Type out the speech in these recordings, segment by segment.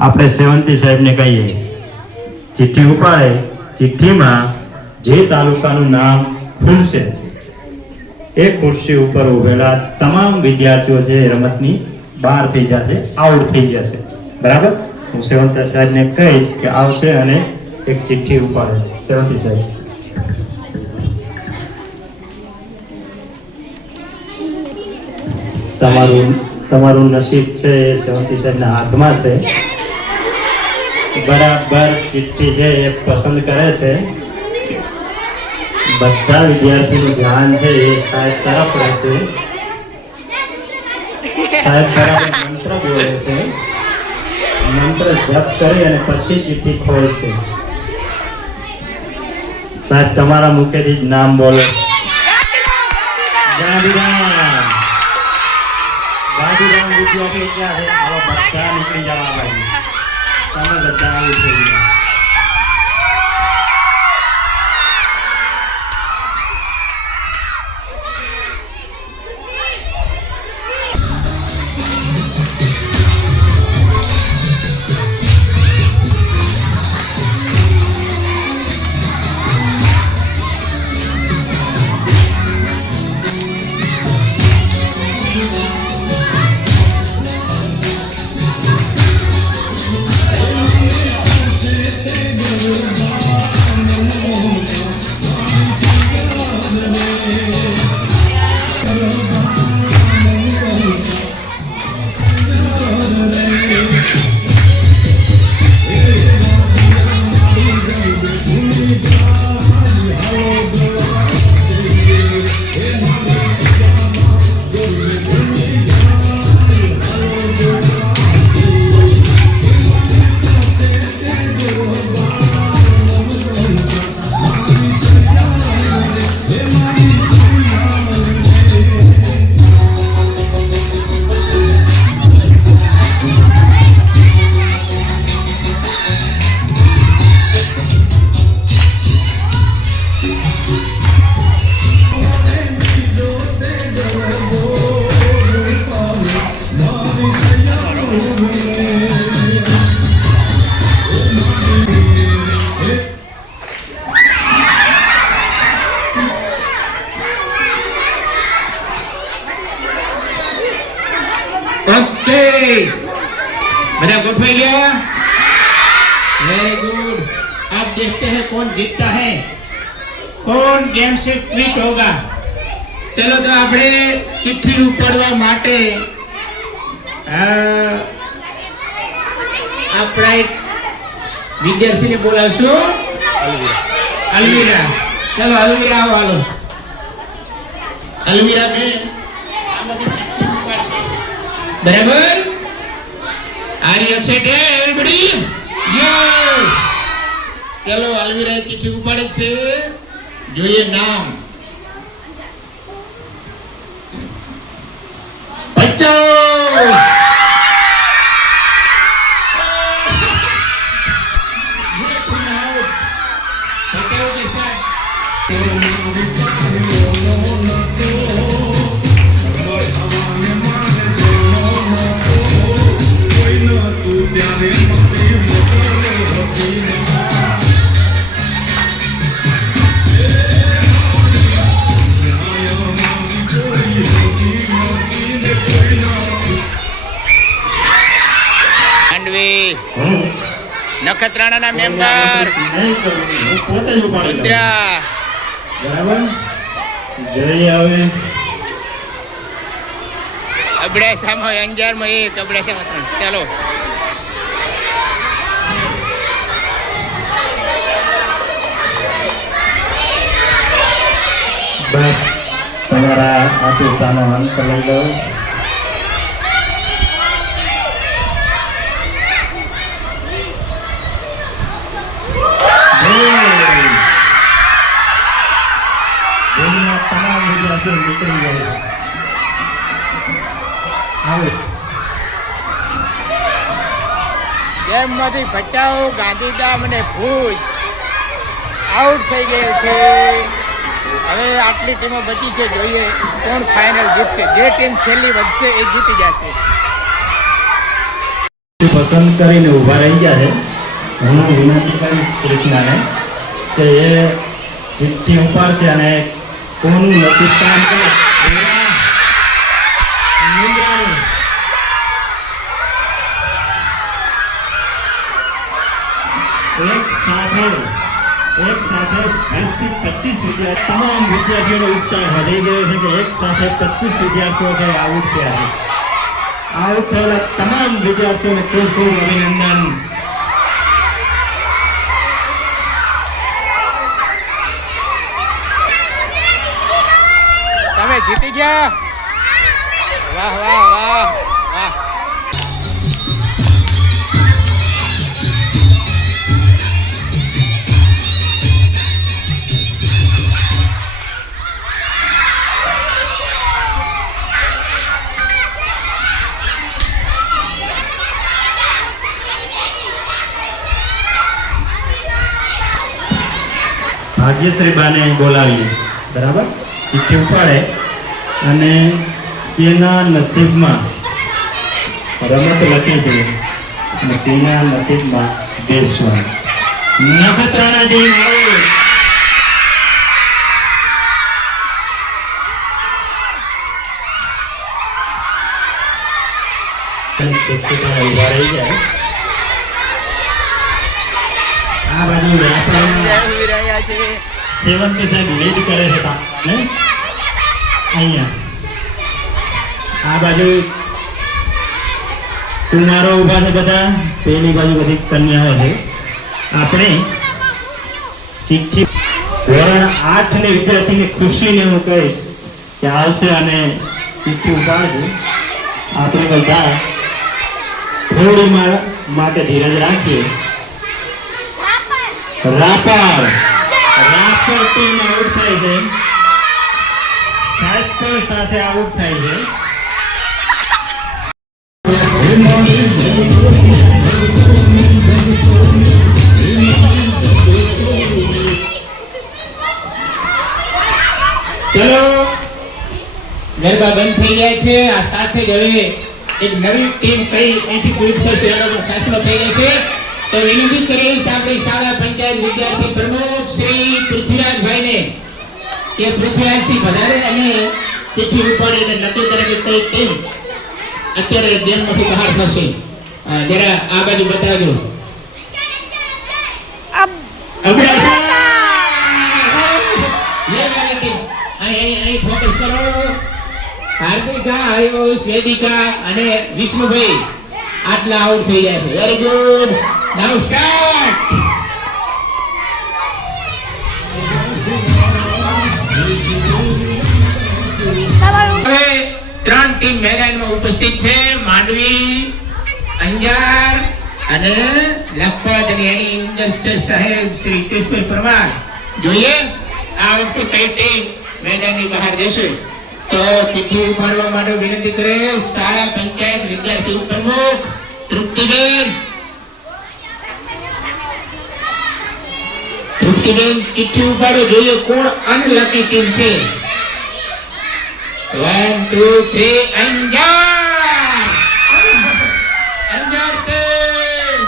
આપણે સેવંતી સાહેબને કહીએ, ચિઠ્ઠી ઉપાડે, ચિઠ્ઠીમાં જે તાલુકાનું નામ ખુલશે, એ ખુરશી ઉપર ઉભેલા તમામ વિદ્યાર્થીઓ છે રમતની બહાર થઈ જશે આઉટ થઈ જશે. બરાબર? હું સેવંતી સાહેબને કહીશ કે આવશે અને એક ચિઠ્ઠી ઉપાડે. સેવંતી સાહેબ. તમારું તમારું નસીબ છે એ સેવંતી સાહેબના હાથમાં છે. બરાબર ચિઠ્ઠી છે એ પસંદ કરે છે, બધા વિદ્યાર્થીનું ધ્યાન છે એ સાહેબ તરફ રહેશે. સાહેબ તરફ મંત્ર બોલે છે. મંત્ર જપ કરી અને પછી ચિઠ્ઠી ખોલશે સાહેબ, તમારા મુખેથી જ નામ બોલો. ગાંધીધામ. વિદ્યાર્થી ક્યાં છે. આવા બધા નીકળી જવા ભાઈ. તમે બધા આવી થઈ ગયા ओके બધા ગોઠવાઈ ગયા वेरी गुड अब देखते हैं कौन जीतता है कौन गेम से क्विट होगा ચલો તો આપણે ચિઠ્ઠી ઉપાડવા માટે અ, આપણા એક વિદ્યાર્થીને બોલાવશું અલમીરા ચલો અલમીરા આવો હાલો અલમીરા બેન આમાંથી ચિઠ્ઠી ઉપાડશે. બરાબર Are you excited everybody? Yes. ચલો અલવીરા ચિઠ્ઠી ઉપાડે છે જોઈએ નામ બચ્ચો બચાવો કે સાહેબ નખત્રાણાના મેમ્બર. ઇન્દ્રા બરાબર. જોઈએ હવે અબડાસામાં અંજારમાં એક અબડાસામાં ત્રણ. ચાલો. બસ, તમારા આતુરતાનો અંત લઈ લો તમામ ગેમમાંથી ભચાઉ ગાંધીધામ અને ભુજ. આઉટ થઈ ગયેલ છે. હવે આટલી ટીમો બચી છે, જોઈએ કોણ ફાઇનલ જીતશે. જે ટીમ છેલ્લી વધશે એ જીતી જશે. પસંદ કરીને ઊભા રહી ગયા છે. હું વિનંતી કરીશ કૃષ્ણાને કે એ જીતથી ઉપાડશે અને કોનું નસીબ કામ કરે. એક સાથે એક સાથે વીસથી પચીસ વિદ્યાર્થી તમામ વિદ્યાર્થીઓનો ઉત્સાહ વધી ગયો છે કે એક સાથે પચીસ વિદ્યાર્થીઓ થઈ આઉટ થયા આઉટ થયેલા તમામ વિદ્યાર્થીઓને ખૂબ ખૂબ અભિનંદન. તમે જીતી ગયા? વાહ વાહ વાહ. વાહ ભાગ્યશ્રી બાને બોલાવીએ બરાબર ચિઠ્ઠી ઉપાડે અને તેના નસીબમાં રમત લખી છે અને તેના નસીબમાં દેશમાં નખત્રાણા પ્રસ્તુતમાં ઊભા રહી જાય. આ બાજુ ઊભી રહ્યા છે. સેવંતી સાહેબ લીડ કરે છે ને અહીંયા. આ બાજુ કુમારો ઊભા છે બધા. પેલી બાજુ બધી કન્યાઓ છે. આપણે ચિઠ્ઠી ધોરણ આઠ ને વિદ્યાર્થીને ખુશીને હું કહીશ કે આવશે અને ચિઠ્ઠી ઉપાડશે આપણે બધા થોડી માટે ધીરજ રાખીએ. રાપર. રાપર ટીમ આઉટ થાય છે. સાત પર સાથે આઉટ થાય છે. ચલો. ગરબા બંધ થઈ ગયા છે. આ સાથે જ હવે એક નવી ટીમ કઈ અહીંથી ક્વિટ થશે એનો ફેસલો થઈ જશે. તો વિનંતી કરીશ આપણી શાળા પંચાયત વિદ્યાર્થી પ્રમુખ શ્રી પૃથ્વીરાજભાઈને. કે પૃથ્વીરાજસિંહ વધારે અને ચિઠ્ઠી ઉપાડે અને નક્કી કરે કે કઈ ટીમ અત્યારે ગેમમાંથી બહાર થશે. જરા આ બાજુ બતાવજો. અને વિષ્ણુભાઈ. આટલા આઉટ થઈ ગયા છે. વેરી ગુડ સ્ટાર્ટ ત્રણ ટીમ મેદાનમાં ઉપસ્થિત છે, માંડવી, અંજાર અને લખપત અને એની ઇન્ડસ્ટ્રીયલ સાહેબ શ્રી હિતેશભાઈ પરમાર. જોઈએ, આ વખતે કઈ ટીમ મેદાનની બહાર જશે? તો ચિઠ્ઠી ઉપાડવા માટે વિનંતી કરે, શાળા પંચાયત વિદ્યાર્થી પ્રમુખ તૃપ્તિબેન તૃપ્તિબેન ચિઠ્ઠી ઉપાડો જોઈએ કોણ અનલકી ટીમ છે one two three Anjar Anjar team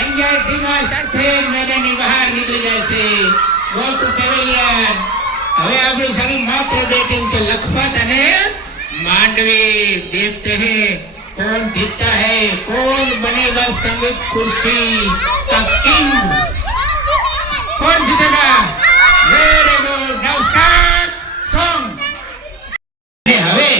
Anjar team આ સાથે મેદાનની બહાર નીકળી જશે ગો ટુ પેવેલિયન હવે આપણી સામે માત્ર બે ટીમ છે લખપત અને માંડવી देखते हैं कौन जीतता है कौन बनेगा संगीत कुर्सी का किंग કોણ વેરી ગુડ નાઉ સોંગ. અને હવે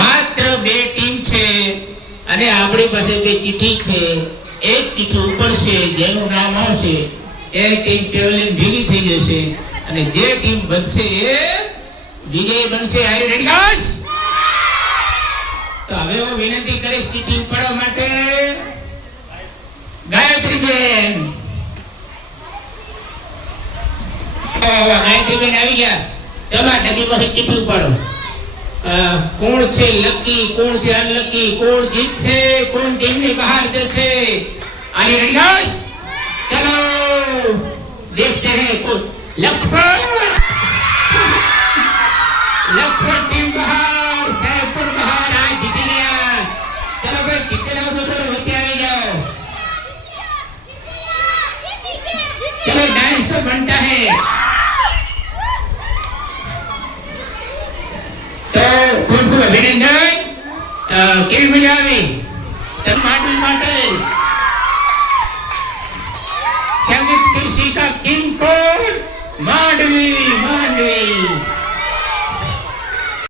માત્ર બે ટીમ છે અને આપણી પાસે બે ચિઠ્ઠી છે. એક ચિઠ્ઠી ઉપર છે, જેનું નામ આવશે એ ટીમ ટ્રેવલિંગ ભેગી થઈ જશે. અને જે ટીમ બનશે એ વિજય બનશે. આર રેડી ગાઈસ તો હવે હું વિનંતી કરીશ ચિઠ્ઠી ઉપાડવા માટે. ગાયત્રી બેન. હવે આવી ગયા. ચલો આ ડગી પાસે ચીઠી ઉપાડો કોણ છે લકી, કોણ છે અનલકી, કોણ જીતશે, કોણ ટીમની બહાર જશે? આની રેડી ચલો. દેખતે હે કોણ? લક્ષ્મણ માંડવી